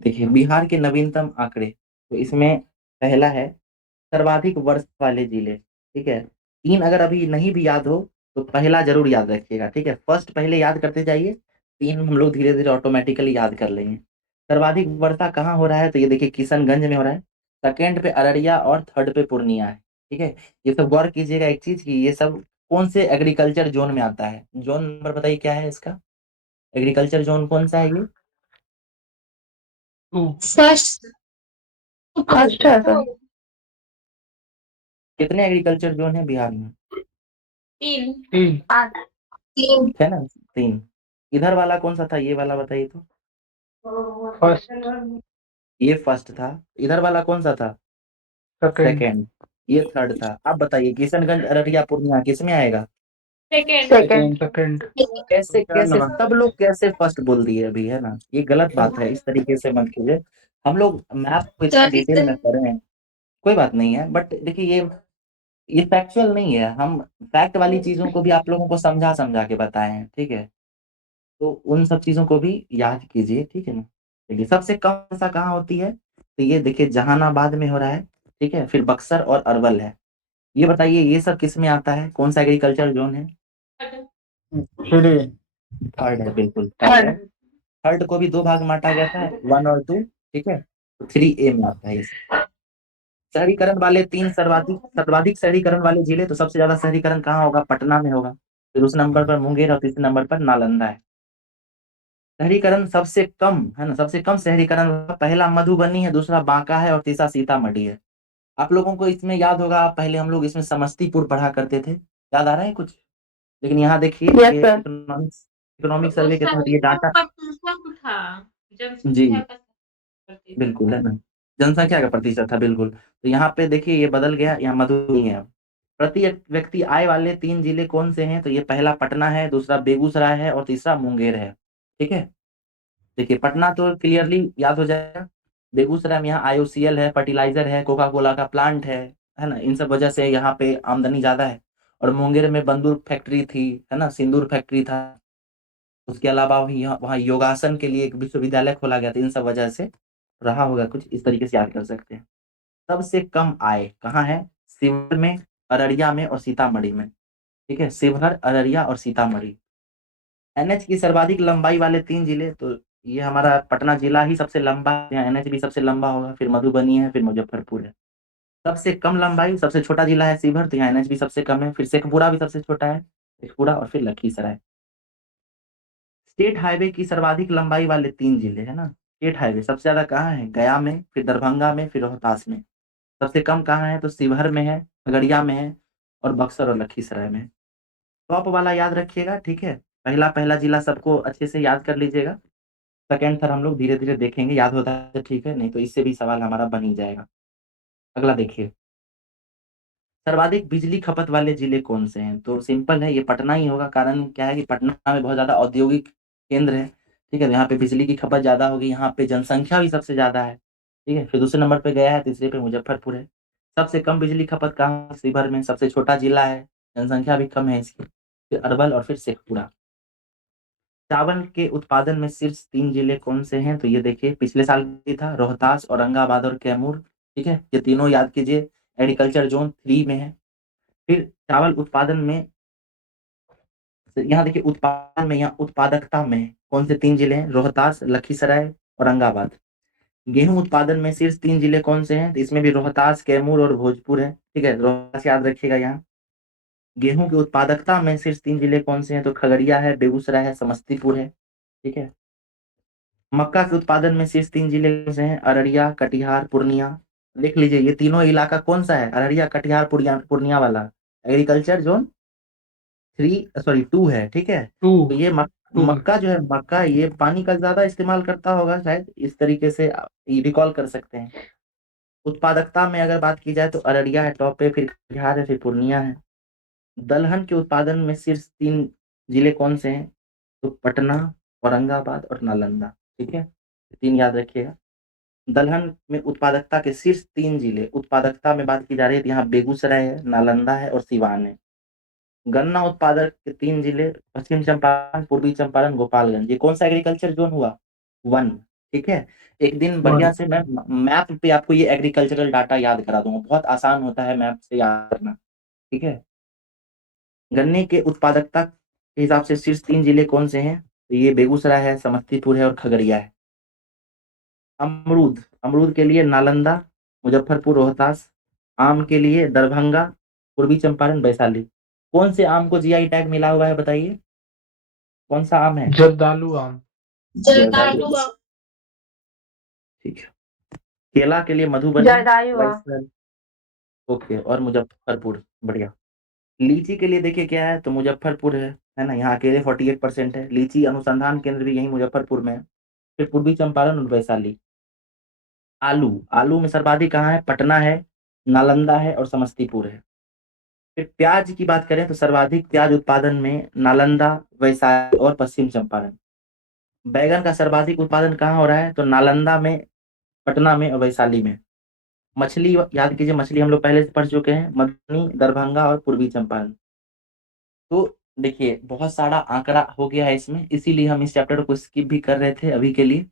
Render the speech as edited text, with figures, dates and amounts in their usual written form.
देखिए बिहार के नवीनतम आंकड़े, तो इसमें पहला है सर्वाधिक वर्ष वाले जिले। ठीक है, तीन अगर अभी नहीं भी याद हो तो पहला जरूर याद रखिएगा। ठीक है, फर्स्ट पहले याद करते जाइए, तीन हम लोग धीरे धीरे ऑटोमेटिकली याद कर लेंगे। सर्वाधिक वर्षा कहाँ हो रहा है, तो ये देखिए किशनगंज में हो रहा है। सेकेंड पे अररिया और थर्ड पे पूर्णिया है। ठीक है, ये सब गौर कीजिएगा एक चीज की, ये सब कौन से एग्रीकल्चर जोन में आता है। जोन नंबर बताइए क्या है इसका, एग्रीकल्चर जोन कौन सा है ये। फर्स्ट फर्स्ट है सर। कितने एग्रीकल्चर जोन है बिहार में। तीन तीन तीन। है ना, तीन। इधर वाला कौन सा था, ये वाला बताइए तो। फर्स्ट ये फर्स्ट था। इधर वाला कौन सा था, सेकंड सेकंड। ये थर्ड था। आप बताइए किशनगंज अररिया पूर्णिया किस में आएगा। Second second second. कैसे क्या कैसे लगा? सब लोग कैसे फर्स्ट बोल दिए अभी, है ना, ये गलत बात है, इस तरीके से मत कीजिए। हम लोग मैथ को इतना डिटेल में पढ़े हैं, कोई बात नहीं है, बट देखिए ये फैक्चुअल नहीं है। हम फैक्ट वाली चीजों को भी आप लोगों को समझा समझा के बताए हैं। ठीक है, तो उन सब चीजों को भी याद कीजिए। ठीक है ना, देखिए सबसे कम वर्षा कहाँ होती है, तो ये देखिए जहानाबाद में हो रहा है। ठीक है, फिर बक्सर और अरवल है। ये बताइए ये सब किस में आता है, कौन सा एग्रीकल्चर जोन है। थ्री थर्ड है, बिल्कुल थर्ड है। थर्ड को भी दो भाग में बांटा गया था, वन और टू। ठीक है, तो थ्री ए में आता है इस शहरीकरण वाले तीन, सर्वाधिक सर्वाधिक शहरीकरण वाले जिले, तो सबसे ज्यादा शहरीकरण कहाँ होगा, पटना में होगा। फिर उस नंबर पर मुंगेर और तीसरे नंबर पर नालंदा है। शहरीकरण सबसे कम है ना, सबसे कम शहरीकरण पहला मधुबनी है, दूसरा बांका है और तीसरा सीतामढ़ी है। आप लोगों को इसमें याद होगा, पहले हम लोग इसमें समस्तीपुर पढ़ा करते थे, याद आ रहा है कुछ। लेकिन यहाँ देखिए यस ये सर। इकोनॉमिक्स इकोनॉमिक सर्वे उस के तहत समय ये तो डाटा। प्रतिशत था, जी जनसंख्या का प्रतिशत बिल्कुल, है था। ना, जनसंख्या का प्रतिशत था बिल्कुल। तो यहाँ पे देखिए ये बदल गया, यहाँ मधुबनी है अब। प्रति व्यक्ति आय वाले तीन जिले कौन से हैं, तो ये पहला पटना है, दूसरा बेगूसराय है और तीसरा मुंगेर है। ठीक है, देखिए पटना तो क्लियरली याद हो जाएगा। बेगूसराय में यहाँ आईओसीएल है, फर्टिलाइजर है, कोका कोला का प्लांट है ना, इन सब वजह से यहाँ पे आमदनी ज्यादा है। और मुंगेर में बंदूक फैक्ट्री थी, है ना, सिंदूर फैक्ट्री था। उसके अलावा वही यहाँ वहाँ योगासन के लिए एक विश्वविद्यालय खोला गया था, इन सब वजह से रहा होगा, कुछ इस तरीके से याद कर सकते हैं। सबसे कम आय कहाँ है, शिवहर में, अररिया में और सीतामढ़ी में। ठीक है, शिवहर, अररिया और सीतामढ़ी। एनएच की सर्वाधिक लंबाई वाले तीन जिले, तो ये हमारा पटना जिला ही सबसे लंबा है, यहाँ एनएच भी सबसे लंबा होगा, फिर मधुबनी है, फिर मुजफ्फरपुर है। सबसे कम लंबाई सबसे छोटा जिला है शिवहर, तो यहाँ एनएच भी सबसे कम है, फिर शेखपुरा भी सबसे छोटा है, शेखपुरा और फिर लखीसराय। स्टेट हाईवे की सर्वाधिक लंबाई वाले तीन जिले है ना, स्टेट हाईवे सबसे ज्यादा कहाँ है, गया में, फिर दरभंगा में, फिर रोहतास में। सबसे कम कहाँ है, तो शिवहर में है, खगड़िया में है और बक्सर और लखीसराय में है। टॉप वाला याद रखिएगा। ठीक है, पहला पहला जिला सबको अच्छे से याद कर लीजिएगा। सेकेंड थर्ड हम लोग धीरे धीरे देखेंगे, याद होता है तो ठीक है, नहीं तो इससे भी सवाल हमारा बन ही जाएगा। अगला देखिए, सर्वाधिक बिजली खपत वाले जिले कौन से हैं, तो सिंपल है, ये पटना ही होगा। कारण क्या है कि पटना में बहुत ज्यादा औद्योगिक केंद्र है। ठीक है, तो यहाँ पे बिजली की खपत ज्यादा होगी, यहाँ पे जनसंख्या भी सबसे ज्यादा है। ठीक है, फिर दूसरे नंबर पे गया है, तीसरे पे मुजफ्फरपुर है। सबसे कम बिजली खपत कहाँ है? शिवहर में, सबसे छोटा जिला है, जनसंख्या भी कम है इसकी, फिर अरवल और फिर शेखपुरा। चावल के उत्पादन में शीर्ष तीन जिले कौन से हैं, तो ये देखिए पिछले साल भी था, रोहतास, औरंगाबाद और कैमूर। ठीक है, ये तीनों याद कीजिए, एग्रीकल्चर जोन 3 में है। फिर चावल उत्पादन में, यहाँ देखिए उत्पादन में, यहाँ उत्पादकता में कौन से तीन जिले हैं, रोहतास, लखीसराय, औरंगाबाद। गेहूं उत्पादन में शीर्ष तीन जिले कौन से हैं, तो इसमें भी रोहतास, कैमूर और भोजपुर है। ठीक है, रोहतास याद रखिएगा यहाँ। गेहूं की उत्पादकता में शीर्ष तीन जिले कौन से हैं, तो खगड़िया है, बेगूसराय है, समस्तीपुर है। ठीक है, मक्का के उत्पादन में शीर्ष तीन जिले कौन से हैं, अररिया, कटिहार, पूर्णिया। लिख लीजिए ये तीनों इलाका कौन सा है, अररिया, कटिहार, पूर्णिया, पूर्णिया वाला एग्रीकल्चर जोन 2 है। ठीक है, टू तो ये टू मक्का जो है, मक्का ये पानी का ज्यादा इस्तेमाल करता होगा शायद, इस तरीके से रिकॉल कर सकते हैं। उत्पादकता में अगर बात की जाए तो अररिया है टॉप पे, फिर कटिहार है, फिर पूर्णिया है। दलहन के उत्पादन में शीर्ष तीन जिले कौन से हैं, तो पटना, औरंगाबाद और नालंदा। ठीक है, तीन याद रखिएगा। दलहन में उत्पादकता के शीर्ष तीन जिले, उत्पादकता में बात की जा रही है तो यहाँ बेगूसराय है, नालंदा है और सिवान है। गन्ना उत्पादक के तीन जिले, पश्चिम चंपारण, पूर्वी चंपारण, गोपालगंज। ये कौन सा एग्रीकल्चर जोन हुआ, 1। ठीक है। एक दिन बढ़िया से मैं मैप पे आपको ये एग्रीकल्चरल डाटा याद करा दूंगा, बहुत आसान होता है मैप से याद करना, ठीक है। गन्ने के उत्पादकता के हिसाब से शीर्ष 3 जिले कौन से हैं? तो ये बेगूसराय है, समस्तीपुर है और खगड़िया है। अमरूद के लिए नालंदा, मुजफ्फरपुर, रोहतास। आम के लिए दरभंगा, पूर्वी चंपारण, वैशाली। कौन से आम को जीआई टैग मिला हुआ है बताइए? कौन सा आम है? जर्दालू आम। जर्दालू आम। ठीक है। केला के लिए मधुबनी, जर्दायु आम। वैशाली, ओके, और मुजफ्फरपुर, बढ़िया। लीची के लिए देखिए क्या है, तो मुजफ्फरपुर है ना, यहाँ अकेले 48% है। लीची अनुसंधान केंद्र भी यही मुजफ्फरपुर में है। फिर पूर्वी चंपारण और वैशाली। आलू में सर्वाधिक कहाँ है? पटना है, नालंदा है और समस्तीपुर है। फिर प्याज की बात करें तो सर्वाधिक प्याज उत्पादन में नालंदा, वैशाली और पश्चिम चंपारण। बैगन का सर्वाधिक उत्पादन कहाँ हो रहा है? तो नालंदा में, पटना में और वैशाली में। मछली याद कीजिए, मछली हम लोग पहले से पढ़ चुके हैं, मधुबनी, दरभंगा और पूर्वी चंपारण। तो देखिए बहुत सारा आंकड़ा हो गया है इसमें, इसीलिए हम इस चैप्टर को स्किप भी कर रहे थे अभी के लिए।